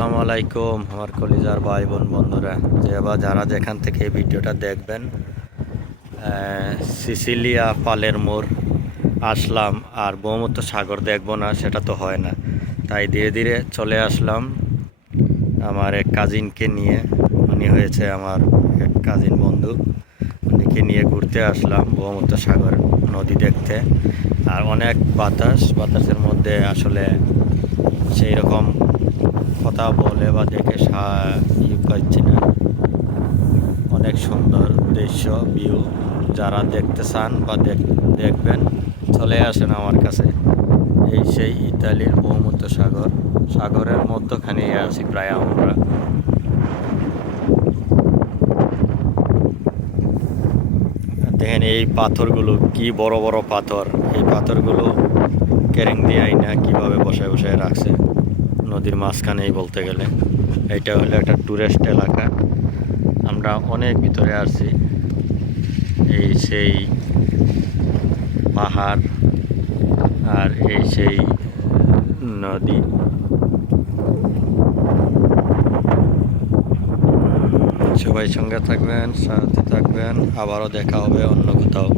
আসসালামু আলাইকুম, আমার কলিজার ভাই বোন বন্ধুরা। যে বা যারা যেখান থেকে এই ভিডিওটা দেখবেন সিসিলিয়া পালের মোড়, আসলাম, আর ব্রহ্মপুত্র সাগর দেখব না, সেটা তো হয় না। তাই ধীরে ধীরে চলে আসলাম আমার এক কাজিনকে নিয়ে। উনি হয়েছে আমার এক কাজিন বন্ধু। উনিকে নিয়ে ঘুরতে আসলাম ব্রহ্মপুত্র সাগর নদী দেখতে। আর অনেক বাতাস, বাতাসের মধ্যে আসলে সেই রকম কথা বলে বা দেখে পাচ্ছি না। অনেক সুন্দর দৃশ্য ভিউ যারা দেখতে চান বা দেখ- দেখবেন, চলে আসেন আমার কাছে। এই সেই ইতালির ব্রহ্মপুত্র সাগর। সাগরের মধ্যখানে আছি প্রায় আমরা। দেখেন এই পাথরগুলো, কি বড় বড় পাথর। এই পাথরগুলো ক্যারিং দিয়ে আইনা কীভাবে বসায় বসায় রাখছে। নদীর মাঝখানেই বলতে গেলে। এটা হলো একটা টুরিস্ট এলাকা। আমরা অনেক ভিতরে আসছি এই সেই পাহাড় আর এই সেই নদী। সবাই সঙ্গে থাকবেন, সাথে থাকবেন, আবারও দেখা হবে অন্য কোথাও।